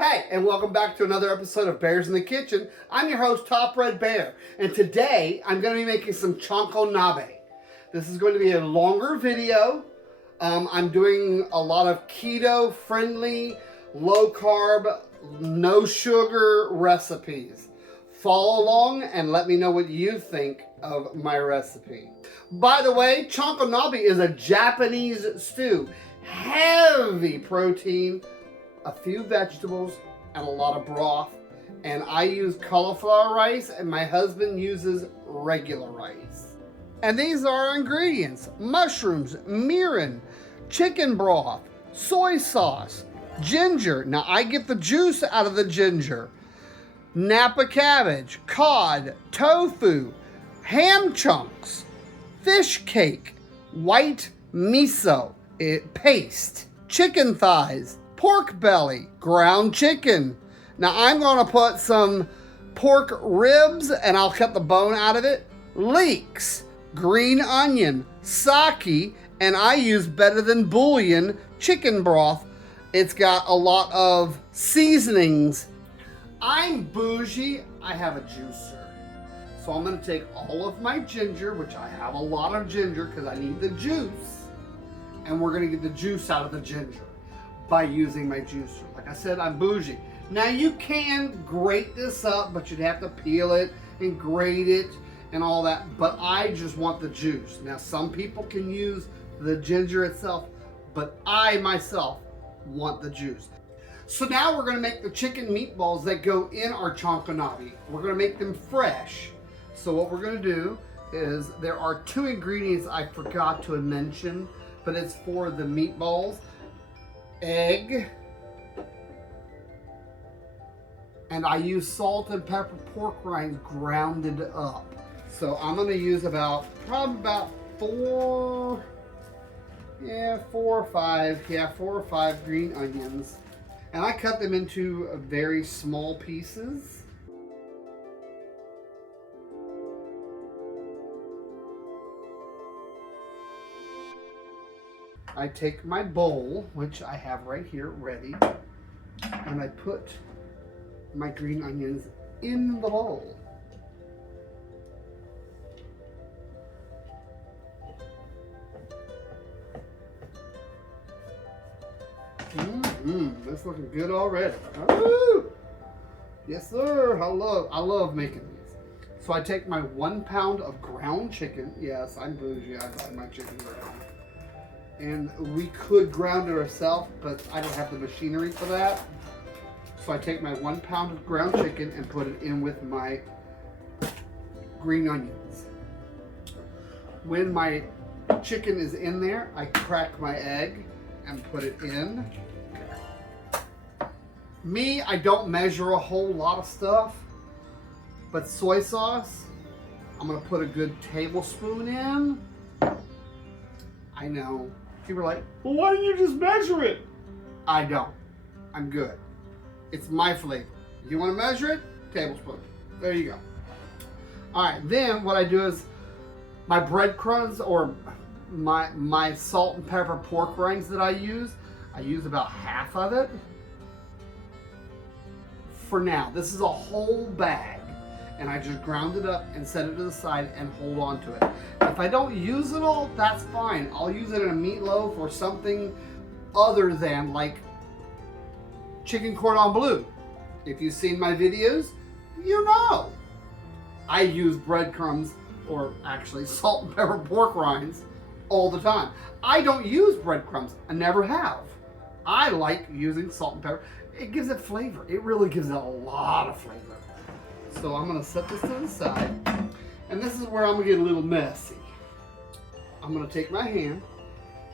Hey, and welcome back to another episode of Bears in the Kitchen. I'm your host, Top Red Bear, and today I'm going to be making some Chanko Nabe. This is going to be a longer video. I'm doing a lot of keto-friendly, low-carb, no-sugar recipes. Follow along and let me know what you think of my recipe. By the way, Chanko Nabe is a Japanese stew. Heavy protein, a few vegetables, and a lot of broth. And I use cauliflower rice, and my husband uses regular rice. And these are our ingredients: mushrooms, mirin, chicken broth, soy sauce, ginger. Now I get the juice out of the ginger. Napa cabbage, cod, tofu, ham chunks, fish cake, white miso paste, chicken thighs, pork belly, ground chicken. Now I'm going to put some pork ribs and I'll cut the bone out of it, leeks, green onion, sake, and I use Better Than Bouillon chicken broth. It's got a lot of seasonings. I'm bougie, I have a juicer. So I'm going to take all of my ginger, which I have a lot of ginger because I need the juice, and we're going to get the juice out of the ginger by using my juicer. Like I said, I'm bougie. Now you can grate this up, but you'd have to peel it and grate it and all that, but I just want the juice. Now some people can use the ginger itself, but I myself want the juice. So now we're gonna make the chicken meatballs that go in our Chanko Nabe. We're gonna make them fresh. So what we're gonna do is, there are two ingredients I forgot to mention, but it's for the meatballs: egg, and I use salt and pepper pork rinds grounded up. So I'm gonna use probably about four or five green onions. And I cut them into very small pieces. I take my bowl, which I have right here ready, and I put my green onions in the bowl. That's looking good already. Woo! Yes, sir. I love making these. So I take my 1 pound of ground chicken. Yes, I'm bougie. I buy my chicken ground. And we could ground it ourselves, but I don't have the machinery for that. So I take my 1 pound of ground chicken and put it in with my green onions. When my chicken is in there, I crack my egg and put it in. Me, I don't measure a whole lot of stuff, but soy sauce, I'm gonna put a good tablespoon in. I know, people are like, well, why didn't you just measure it? I don't, I'm good. It's my flavor. You wanna measure it? Tablespoon, there you go. All right, then what I do is, my breadcrumbs, or my salt and pepper pork rinds that I use about half of it. For now, this is a whole bag, and I just ground it up and set it to the side and hold on to it. If I don't use it all, that's fine. I'll use it in a meatloaf or something other than like chicken cordon bleu. If you've seen my videos, you know I use breadcrumbs, or actually salt and pepper pork rinds, all the time. I don't use breadcrumbs. I never have. I like using salt and pepper. It gives it flavor. It really gives it a lot of flavor. So I'm gonna set this to the side. And this is where I'm gonna get a little messy. I'm gonna take my hand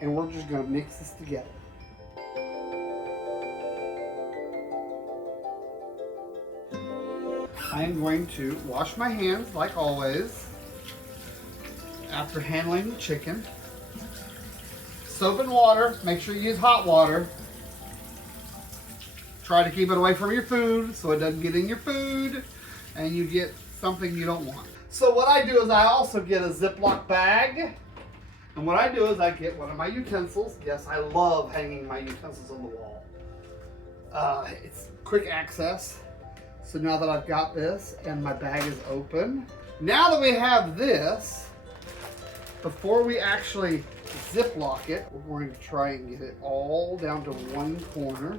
and we're just gonna mix this together. I am going to wash my hands like always after handling the chicken. Soap and water. Make sure you use hot water. Try to keep it away from your food so it doesn't get in your food and you get something you don't want. So what I do is I also get a Ziploc bag, and what I do is I get one of my utensils. Yes, I love hanging my utensils on the wall. It's quick access. So now that I've got this and my bag is open, now that we have this, before we actually Ziploc it, we're going to try and get it all down to one corner,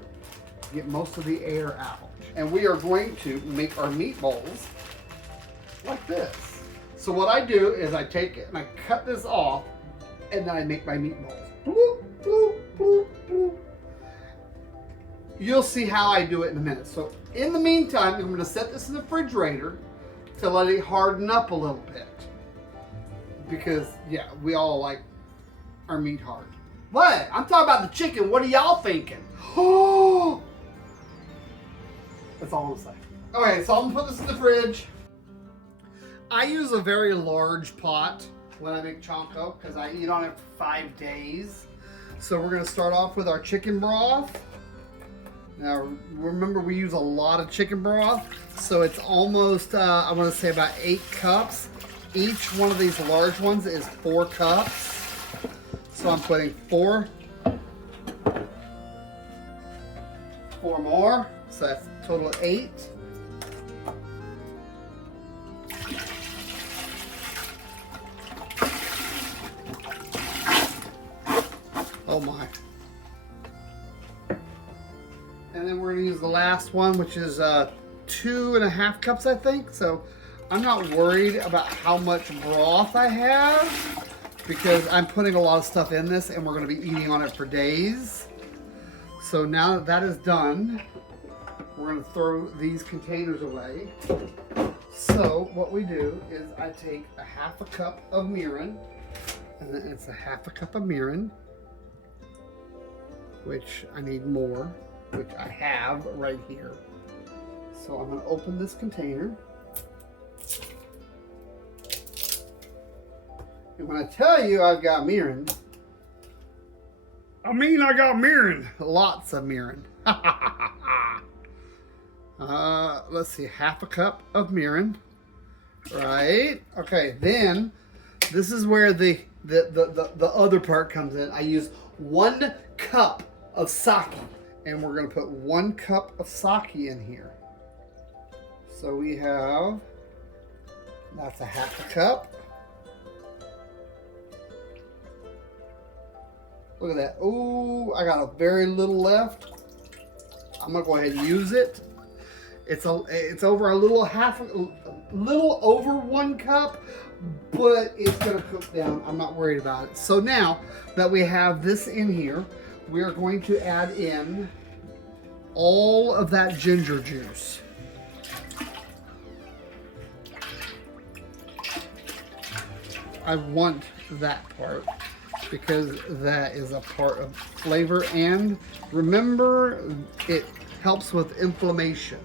get most of the air out. And we are going to make our meatballs like this. So what I do is I take it and I cut this off, and then I make my meatballs. Bloop, bloop, bloop, bloop. You'll see how I do it in a minute. So in the meantime, I'm going to set this in the refrigerator to let it harden up a little bit. Because, yeah, we all like our meat hard. But I'm talking about the chicken. What are y'all thinking? Oh! That's all I'm saying. Okay, so I'm going to put this in the fridge. I use a very large pot when I make Chanko because I eat on it for 5 days. So we're going to start off with our chicken broth. Now, remember, we use a lot of chicken broth, so it's almost, I want to say about 8 cups. Each one of these large ones is 4 cups. So I'm putting 4 more, so that's a total of 8. Oh my. And then we're going to use the last one, which is 2.5 cups, I think. So I'm not worried about how much broth I have because I'm putting a lot of stuff in this and we're going to be eating on it for days. So now that that is done, we're going to throw these containers away. So what we do is I take a 1/2 cup of mirin, and then it's a 1/2 cup of mirin, which I need more, which I have right here. So I'm going to open this container. And when I tell you I've got mirin, I mean I got mirin. Lots of mirin. Let's see, 1/2 cup of mirin. Right? Okay, then this is where the other part comes in. I use 1 cup of sake. And we're going to put 1 cup of sake in here. So we have, that's a 1/2 cup. Look at that. Ooh, I got a very little left. I'm going to go ahead and use it. It's over a little over 1 cup, but it's going to cook down. I'm not worried about it. So now that we have this in here, we are going to add in all of that ginger juice. I want that part because that is a part of flavor, and remember, it helps with inflammation.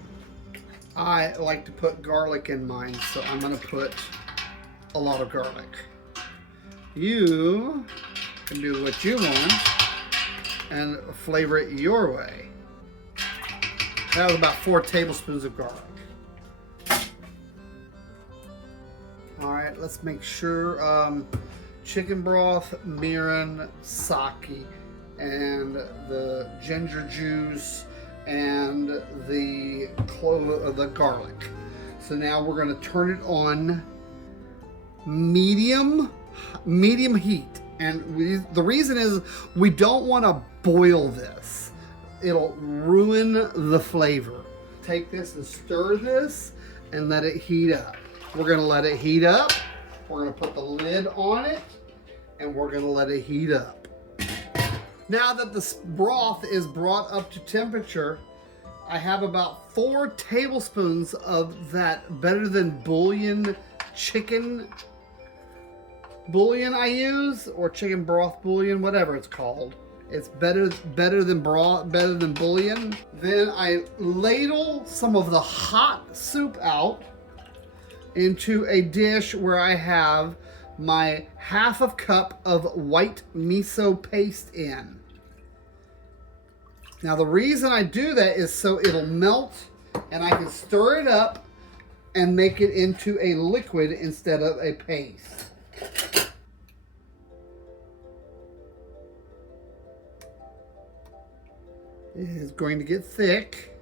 I like to put garlic in mine, so I'm going to put a lot of garlic. You can do what you want and flavor it your way. That was about 4 tablespoons of garlic. All right, let's make sure chicken broth, mirin, sake, and the ginger juice and the garlic. So now we're going to turn it on medium heat. And the reason is we don't want to boil this. It'll ruin the flavor. Take this and stir this and let it heat up. We're going to let it heat up. We're going to put the lid on it and we're going to let it heat up. Now that the broth is brought up to temperature, I have about 4 tablespoons of that Better Than Bouillon chicken bouillon I use, or chicken broth bouillon, whatever it's called. It's better than bouillon. Then I ladle some of the hot soup out into a dish where I have my 1/2 cup of white miso paste in. Now the reason I do that is so it'll melt and I can stir it up and make it into a liquid instead of a paste. It is going to get thick.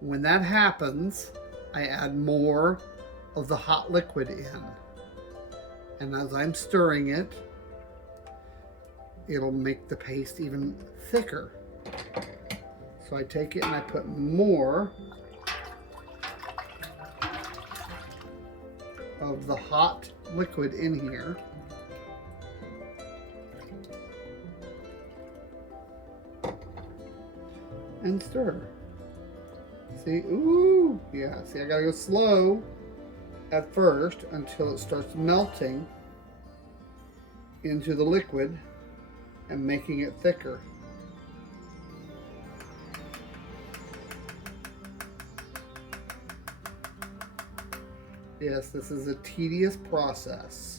When that happens, I add more of the hot liquid in. And as I'm stirring it, it'll make the paste even thicker. So I take it and I put more of the hot liquid in here. And stir. See, ooh, yeah, see, I gotta go slow at first until it starts melting into the liquid and making it thicker. Yes, this is a tedious process.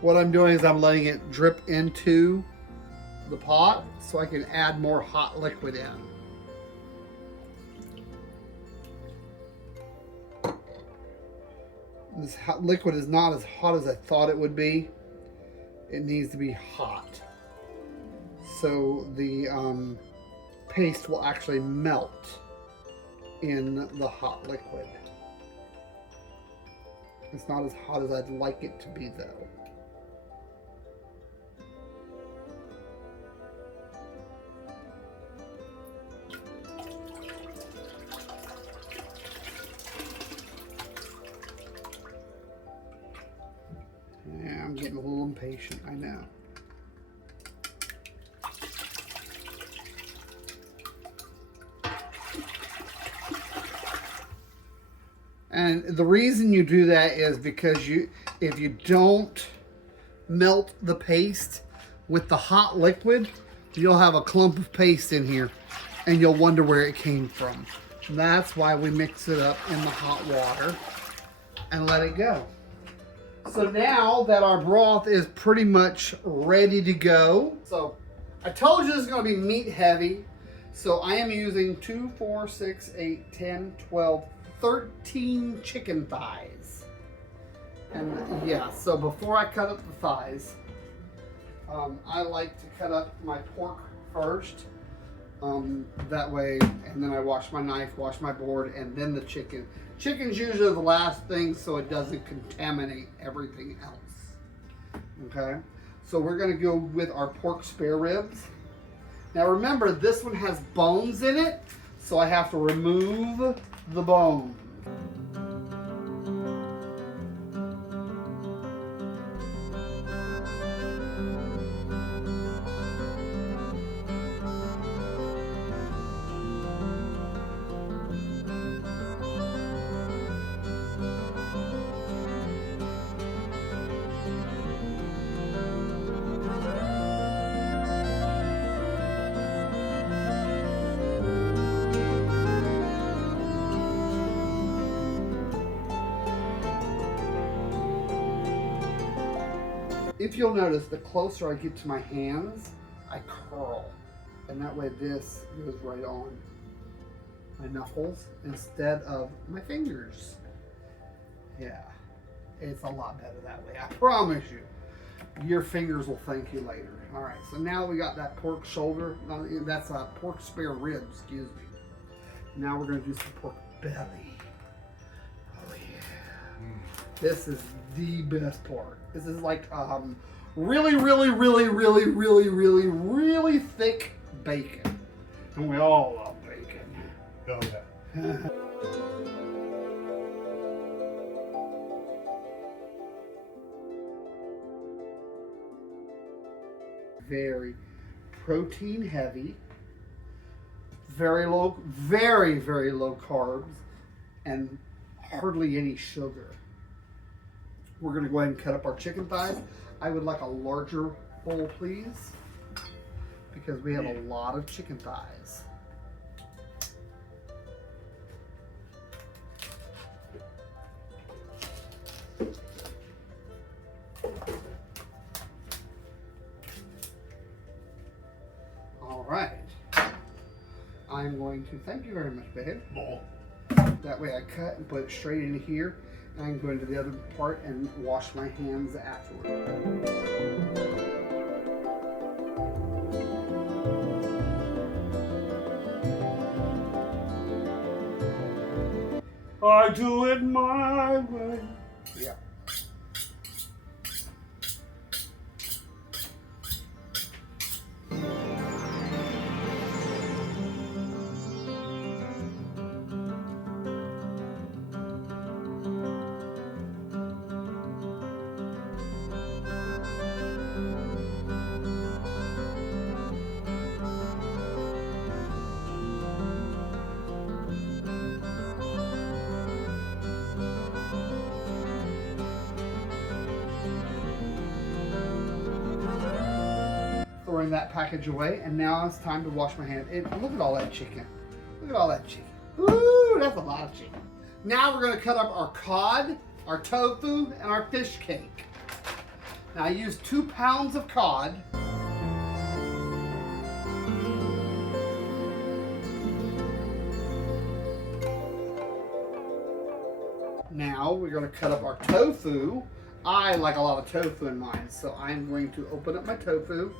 What I'm doing is I'm letting it drip into the pot so I can add more hot liquid in. This hot liquid is not as hot as I thought it would be. It needs to be hot. So the paste will actually melt in the hot liquid. It's not as hot as I'd like it to be though. Yeah, I'm getting a little impatient, I know. And the reason you do that is because if you don't melt the paste with the hot liquid, you'll have a clump of paste in here and you'll wonder where it came from. And that's why we mix it up in the hot water and let it go. So now that our broth is pretty much ready to go. So I told you this is going to be meat heavy. So I am using 2, 4, 6, 8, 10, 12, 13 chicken thighs. And yeah, so before I cut up the thighs, I like to cut up my pork first. That way, and then I wash my knife, wash my board, and then the chicken. Chicken's usually the last thing so it doesn't contaminate everything else. Okay, so we're gonna go with our pork spare ribs. Now remember, this one has bones in it, so I have to remove the bone. If you'll notice, the closer I get to my hands, I curl. And that way this goes right on my knuckles instead of my fingers. Yeah, it's a lot better that way, I promise you. Your fingers will thank you later. All right, so now we got that pork shoulder. That's a pork spare rib, excuse me. Now we're gonna do some pork belly. Oh yeah. This is the best part. This is like really, really, really, really, really, really, really thick bacon. And we all love bacon. Oh yeah. Very protein heavy, very low, very, very low carbs, and hardly any sugar. We're gonna go ahead and cut up our chicken thighs. I would like a larger bowl, please, because we have a lot of chicken thighs. All right. I'm going to thank you very much, babe. That way I cut and put it straight into here. And I can go into the other part and wash my hands afterward. I do it my way. Yeah. Throwing that package away, and now it's time to wash my hands. Look at all that chicken. Look at all that chicken. Ooh, that's a lot of chicken. Now we're going to cut up our cod, our tofu, and our fish cake. Now I used 2 pounds of cod. Now we're going to cut up our tofu. I like a lot of tofu in mine, so I'm going to open up my tofu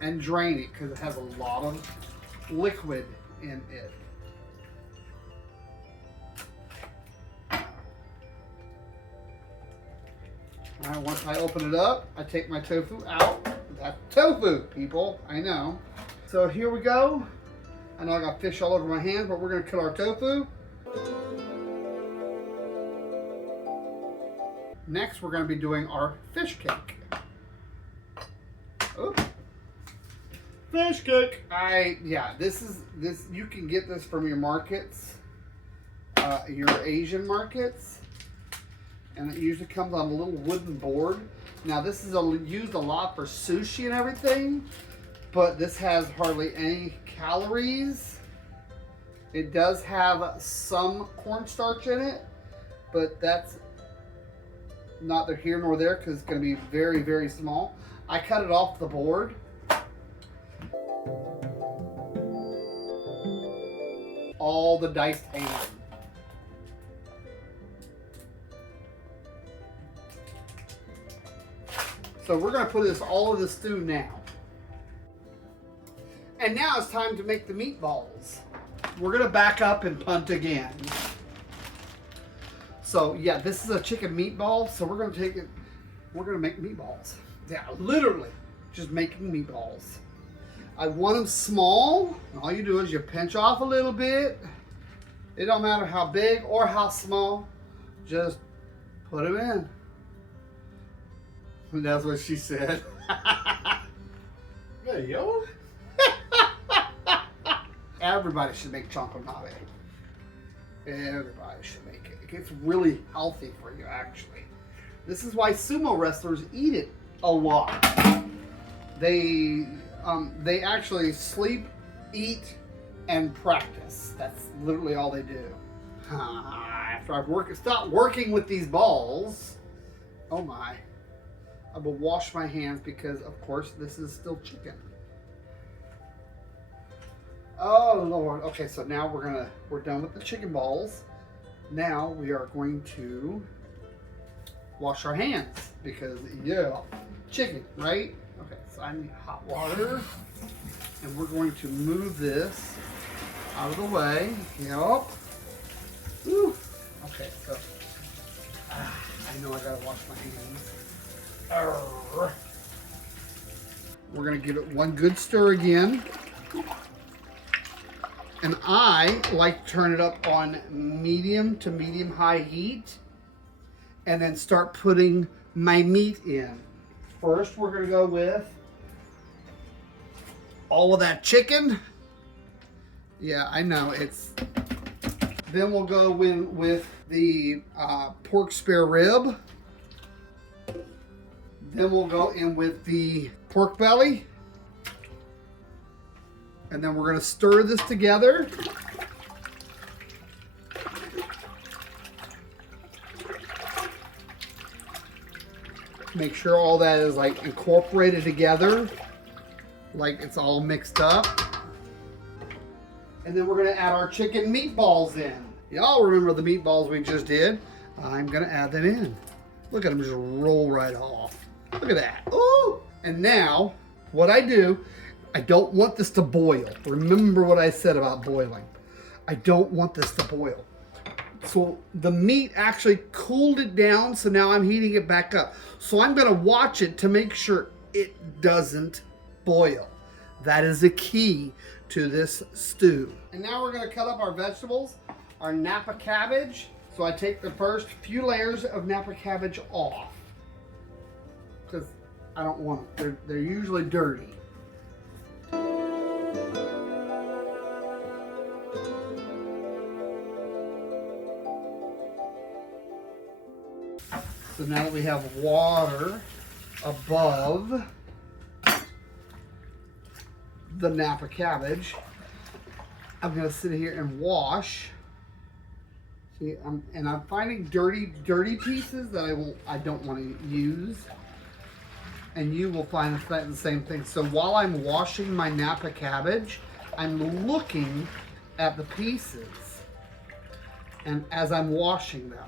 and drain it because it has a lot of liquid in it. All right, once I open it up, I take my tofu out. That's tofu, people, I know. So here we go. I know I got fish all over my hands, but we're gonna cut our tofu. Next, we're gonna be doing our fish cake. Oh. Fish cake. This you can get this from your markets, your Asian markets, and it usually comes on a little wooden board. Now this is used a lot for sushi and everything, but this has hardly any calories. It does have some cornstarch in it, but that's neither here nor there because it's going to be very, very small. I cut it off the board. All the diced ham. So we're going to put this all in the stew now. And now it's time to make the meatballs. We're going to back up and punt again. So yeah, this is a chicken meatball. So we're going to take it, we're going to make meatballs. Yeah, literally just making meatballs. I want them small. And all you do is you pinch off a little bit. It don't matter how big or how small. Just put them in. And that's what she said. Yeah, yo. Everybody should make Chanko Nabe. Everybody should make it. It gets really healthy for you, actually. This is why sumo wrestlers eat it a lot. They actually sleep, eat, and practice. That's literally all they do. After I've stopped working with these balls, oh my, I will wash my hands because, of course, this is still chicken. Oh Lord. Okay, so now we're done with the chicken balls. Now we are going to wash our hands because chicken, right? Okay, so I need hot water, and we're going to move this out of the way. Yep. Woo. Okay, so I know I gotta wash my hands. We're gonna give it one good stir again. And I like to turn it up on medium to medium high heat and then start putting my meat in. First, we're gonna go with all of that chicken. Yeah, I know it's. Then we'll go in with the pork spare rib. Then we'll go in with the pork belly. And then we're going to stir this together. Make sure all that is like incorporated together, like it's all mixed up. And then we're gonna add our chicken meatballs in. Y'all remember the meatballs we just did? I'm gonna add them in. Look at them just roll right off. Look at that. Ooh! And now, what I do, I don't want this to boil. Remember what I said about boiling. I don't want this to boil. So the meat actually cooled it down, so now I'm heating it back up. So I'm gonna watch it to make sure it doesn't boil. That is the key to this stew. And now we're gonna cut up our vegetables, our Napa cabbage. So I take the first few layers of Napa cabbage off, because I don't want them. They're usually dirty. So now that we have water above the Napa cabbage, I'm gonna sit here and wash. See, I'm finding dirty pieces that I don't want to use, and you will find the same thing. So while I'm washing my Napa cabbage, I'm looking at the pieces, and as I'm washing them,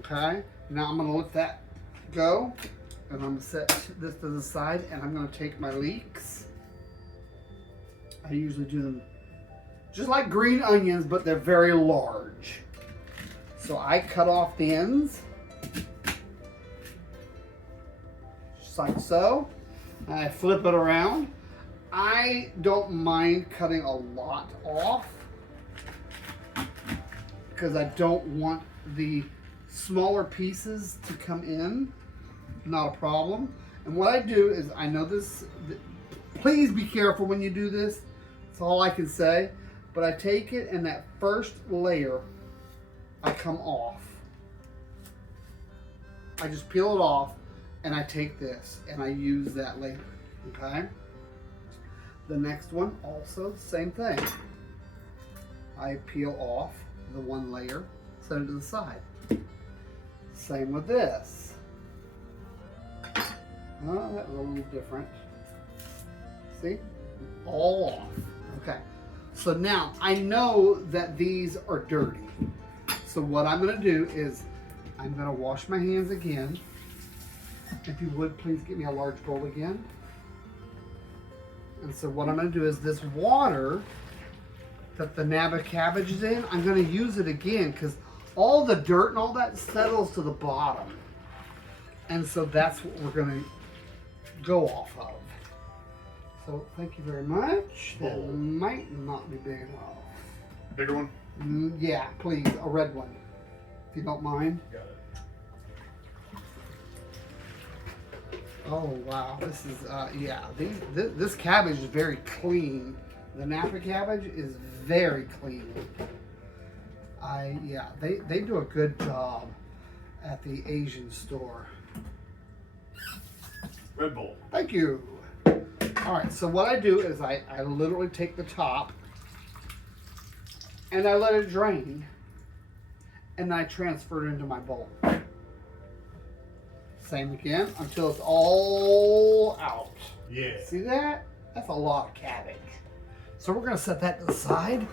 okay. Now I'm gonna let that go, and I'm gonna set this to the side, and I'm gonna take my leeks. I usually do them just like green onions, but they're very large. So I cut off the ends, just like so. And I flip it around. I don't mind cutting a lot off, because I don't want the smaller pieces to come in. Not a problem. And what I do is, I know this, please be careful when you do this. That's all I can say. But I take it, and that first layer, I come off. I just peel it off, and I take this, and I use that later, okay? The next one, also the same thing. I peel off the one layer, set it to the side. Same with this. Oh, that was a little different. See? All off. Okay. So now I know that these are dirty. So what I'm going to do is I'm going to wash my hands again. If you would, please get me a large bowl again. And so what I'm going to do is this water that the Napa cabbage is in, I'm going to use it again, because all the dirt and all that settles to the bottom. And so that's what we're going to go off of. So thank you very much. That might not be big enough. Bigger one? Yeah, please, a red one, if you don't mind. Got it. Oh wow, this is yeah. This cabbage is very clean. The Napa cabbage is very clean. Yeah, they do a good job at the Asian store. Red Bull. Thank you. All right, so what I do is I literally take the top and I let it drain, and I transfer it into my bowl. Same again until it's all out. Yeah. See that? That's a lot of cabbage. So we're gonna set that to the side.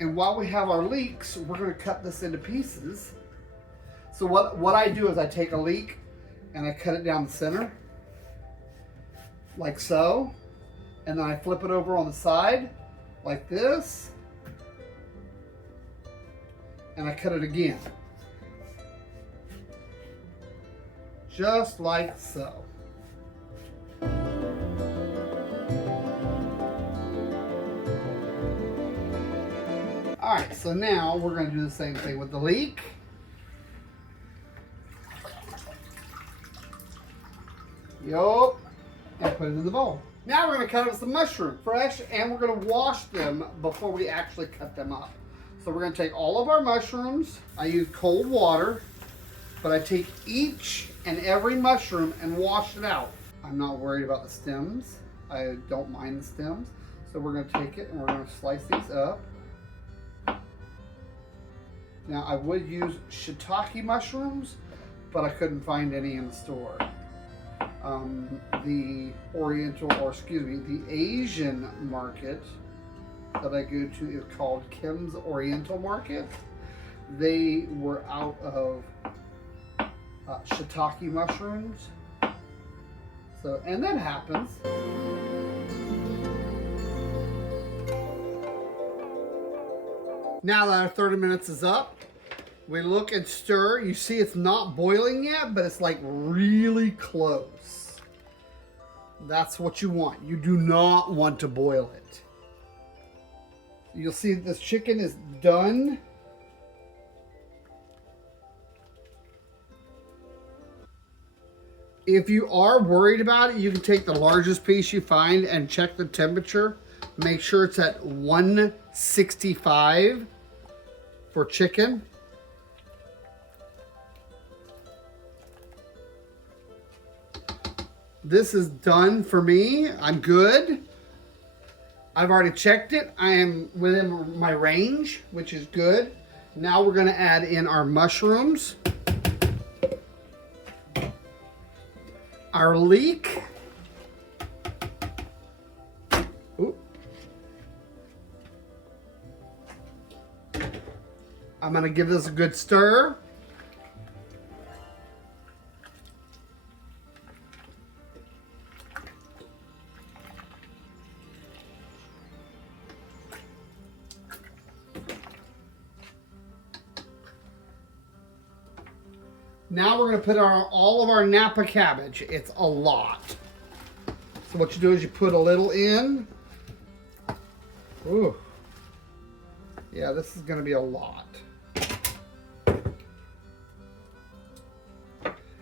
And while we have our leeks, we're gonna cut this into pieces. So what I do is I take a leek and I cut it down the center, like so. And then I flip it over on the side, like this. And I cut it again. Just like so. All right, so now we're going to do the same thing with the leek. Yup. And put it in the bowl. Now we're going to cut up some mushrooms, fresh, and we're going to wash them before we actually cut them up. So we're going to take all of our mushrooms. I use cold water, but I take each and every mushroom and wash it out. I'm not worried about the stems. I don't mind the stems. So we're going to take it and we're going to slice these up. Now I would use shiitake mushrooms, but I couldn't find any in the store. The Asian market that I go to is called Kim's Oriental Market. They were out of shiitake mushrooms. So, and that happens. Now that our 30 minutes is up, we look and stir. You see it's not boiling yet, but it's like really close. That's what you want. You do not want to boil it. You'll see that this chicken is done. If you are worried about it, you can take the largest piece you find and check the temperature. Make sure it's at 165 for chicken. This is done for me. I'm good. I've already checked it. I am within my range, which is good. Now we're going to add in our mushrooms, our leek. Ooh. I'm going to give this a good stir. Now we're going to put all of our Napa cabbage. It's a lot. So what you do is you put a little in. Ooh. Yeah, this is going to be a lot.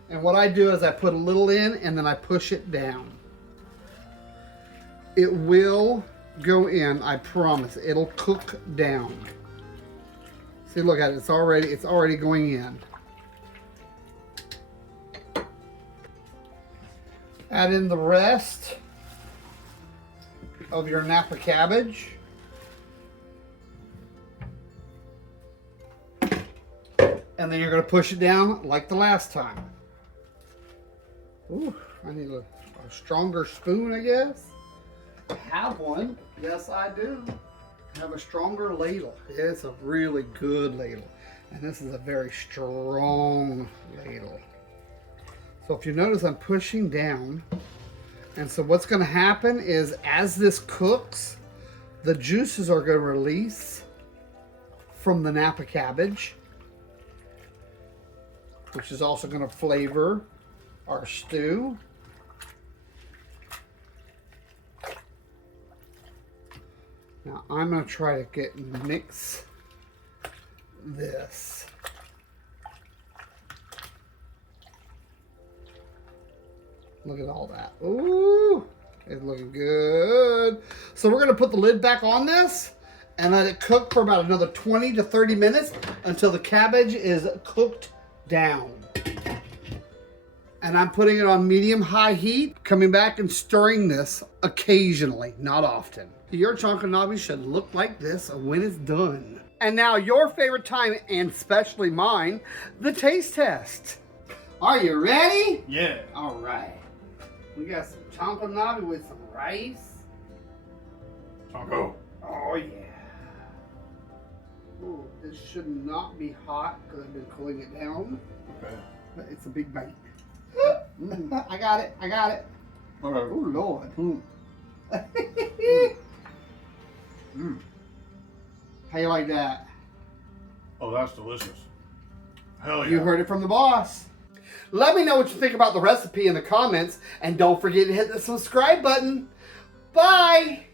And what I do is I put a little in and then I push it down. It will go in, I promise. It'll cook down. See, look at it. It's already going in. Add in the rest of your Napa cabbage. And then you're going to push it down like the last time. Ooh, I need a stronger spoon, I guess. I have one. Yes, I do. I have a stronger ladle. It's a really good ladle. And this is a very strong ladle. So if you notice, I'm pushing down. And so what's going to happen is as this cooks, the juices are going to release from the Napa cabbage, which is also going to flavor our stew. Now I'm going to try to mix this. Look at all that. Ooh, it's looking good. So we're going to put the lid back on this and let it cook for about another 20 to 30 minutes until the cabbage is cooked down. And I'm putting it on medium-high heat, coming back and stirring this occasionally, not often. Your Chanko Nabe should look like this when it's done. And now your favorite time, and especially mine, the taste test. Are you ready? Yeah. All right. We got some Chanko Nabe with some rice. Chanko. Oh, yeah. Ooh, this should not be hot because I've been cooling it down. Okay. But it's a big bite. I got it. I got it. Okay. Oh, Lord. How you like that? Oh, that's delicious. Hell yeah. You heard it from the boss. Let me know what you think about the recipe in the comments. And don't forget to hit the subscribe button. Bye.